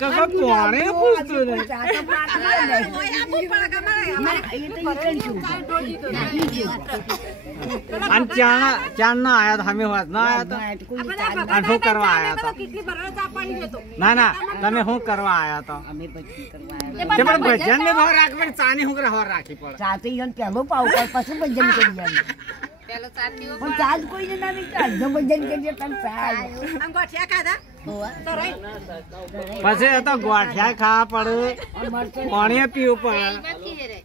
કાકા કોણે પૂછતું નહીં અને ચાણ ના આયા હતા અમે વાત ના આયા હતા શું કરવા આયા હતા ના તમે શું કરવા આયા હતા પણ ભજન ને ભાવ રાખવા ચાની શું હોર રાખી પડે ચા તો પેલો પાવ પછી ભજન કરી પણ ચાજ કોઈને ના અડધો ભજન કરીએ તમે પછી તો ગોઠિયા ખાવા પડે પાણી પીવું પડે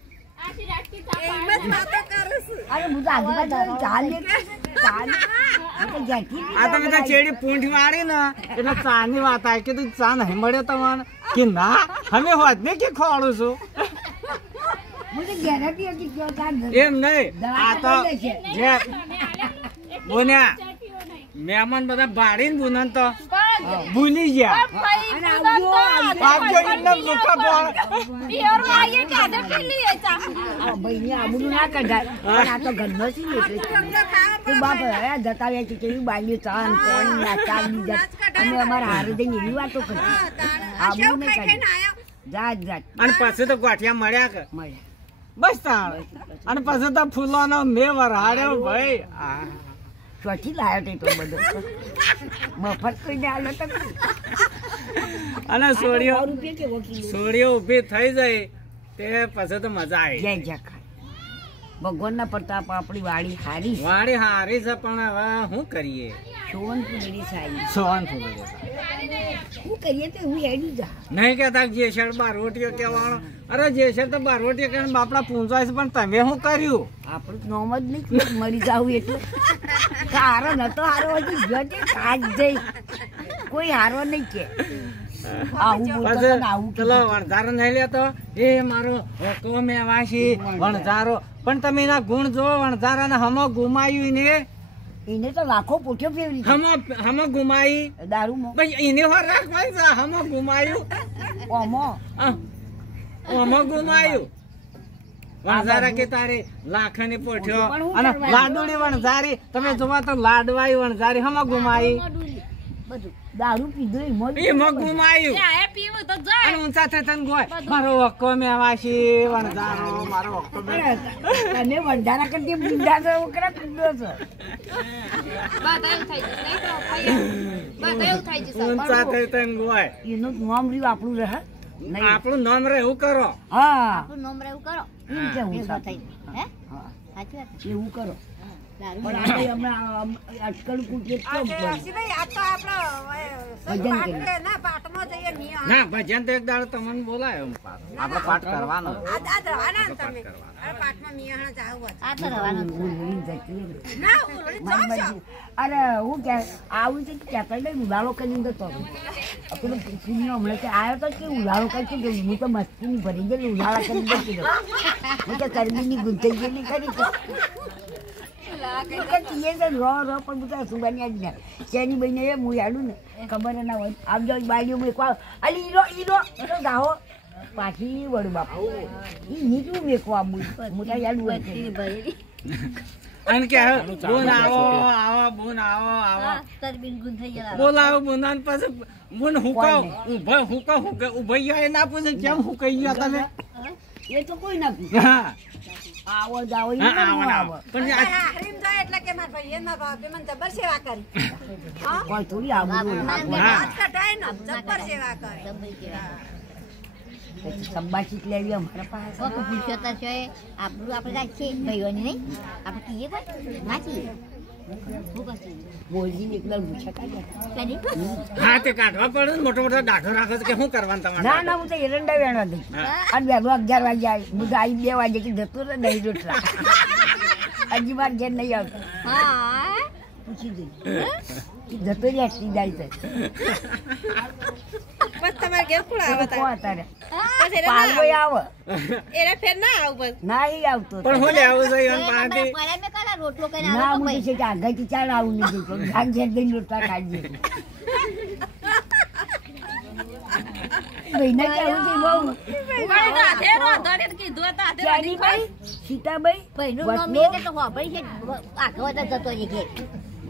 આ તમે તો ચેડી પૂંઠ વાળી ને એટલે ચા ની વાત આવી કે તું ચા નહીં મળ્યો તમને કે ના અમે હોત ને કે ખોડું છું એમ નહીં આ તો જે બોન્યા મહેમાન બધા ભાડીને બુનન તો ભૂલી ગયા અમારા હારે જઈને એવી વાતો કરી અને પછી તો ગોઠિયા મળ્યા કે બસ તાણ અને પછી તો ફૂલોનો મેં વરહાડ્યો ભાઈ ચોથી લાયો તો બધો મફત કોઈને આલો તો અને સોડીઓ ઉભી થઈ જાય તે પછી તો મજા આવી જય જય ભગવાનના પ્રતાપ આપણી વાડી હારી છે પણ હવે શું કરીએ સોનપુરી સાઈ શું કરીએ તો હું હેડી જા નહીં કેતા જેસર બારવટીઓ કહેવાનો અરે જેસર તો બારવટીઓ કે બાપડા પૂંજાય છે પણ તમે શું કર્યું આપણું નોમ જ નહીં મરી જાવું એટલે હારો નતો હારો હજી જતે કાજ જઈ કોઈ હારો નહીં કે વણઝારો નહીં લેતો એ મારો કોમે વાસી વણઝારો પણ તમે એના ગુણ જોવો વણઝારાને હમો ગુમાયું ને એને તો લાખો પોઠ્યો ફેવરી હમો ગુમાઈ દારૂ ભાઈ એને વાર રાખવાય છે હમો ગુમાયું ઓમો ગુમાયું વણઝારા કે તારે લાખની પોઠ્યો અને લાડુડી વણઝારી તમે જોવા તો લાડવાઈ વણઝારી હમો ગુમાઈ બધું દારૂ પીધો એમાં ગુમાયું અને ઊંચા થઈ તને ગોય મારો વક્કો મેં વાસી વણઝારો મારો વક્કો અને વણઝારા કરતી બુંડા છો ઓકરા પીધો છો ઊંચા થઈ તને ગોય એનું નામ રહ્યું આપણું રહે આપણું નામ રહે એવું કરો હા આપણું નામ રહે એવું કરો એવું કરો પણ આપણે હમણાં અટકલ કૂટીએ ના ભજન તો એક દાડો તમને બોલાયો આપડે પાઠ કરવાનો અરે હું કે આવું છે કે ઉલાળો કરીને જતો પેલો હમણાં આવ્યો તો કે ઉલાળો કરી હું તો મસ્તી ભરી ગયેલી ઉલાળા કરીને જતી હું તો ચરબીની ગુંજાઈ ગયેલી ખરી પણ બધા સુબાની આજ ને તેની બહેને એ હું યાડું ને ખબર ના હોય આવજો બાજુ મેકવા અલી ઈરો ગાહો પાછી વળું બાપુ એ નીચું મેકવા મોટા યાડું હોય અને કે બોન આવો બોલાવો બોના પછી બોન હુકાવ ઉભાઈ ગયો ના પૂછે કેમ હુકાઈ ગયા તમે એ તો કોઈ ના પૂછે આવો જાવો કોઈ થોડી આવું સંભાષિત લેવી અમારા પાસે પૂછ્યો છે આપણું આપણે રાખીએ ભાઈઓને નહીં આપણે કહીએ કોઈ નાખીએ હા તે કાઢવા પડે મોટો મોટો દાઢો રાખો કે શું કરવાનું તમારે ના હું તો એરંડા વેણવા દઈ અને 11 વાગ્યા બધા આવી 2 વાગે કે જતો રહે દહીં રોટલા હજી વાર ઘેર નહીં આવતો પૂછી દઈ જતો રહે જાય છે બસ તમારે ઘેર કોણ આવે અત્યારે પાલવો આવે એરે ફેર ના આવ બસ નહીં આવતો પણ હું લે આવું જોઈએ રોટલો કરીને ના હું છે કે આગળથી ચાલ આવું નહીં ઘાટ ઘેર જઈને રોટલા ખાઈ દે ભાઈને કેવું છે બહુ સીતાબાઈ ભાઈનું નામ એ તો વાપરી છે આખો જતો છે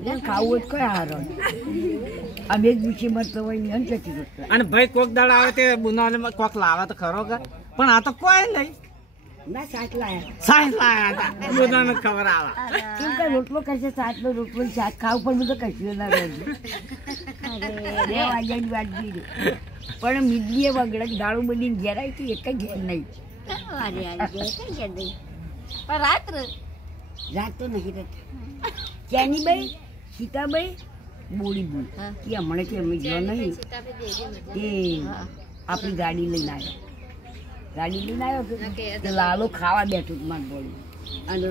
કે ખાવું જ કઈ હારો અમે જ પૂછી મરતો હોય ને એમ જતી રોટલા અને ભાઈ કોક દાડા આવે તે બુનાને કોક લાવે તો ખરો કે પણ આ તો કોઈ નહીં ના શાક લાયા સાહેબ લાયા હતા બુનાને ખબર આવે કેમ કે રોટલો કરશે શાકનો રોટલો શાક ખાવું પણ બધું કશું ના રહે 2 વાગ્યાની વાત જોઈ પણ મીડીએ વગડક દાળું બનીને ઘેર આવી હતી એક જ ઘેર નહીં રાત તો નથી રહેતા ચાનીબાઈ સીતાબાઈ બોડી બોલ કે હમણાં કે અમે જો નહીં તે આપણી ગાડી લઈને આવ્યો કે લાલો ખાવા બેઠું મારી બોડી અને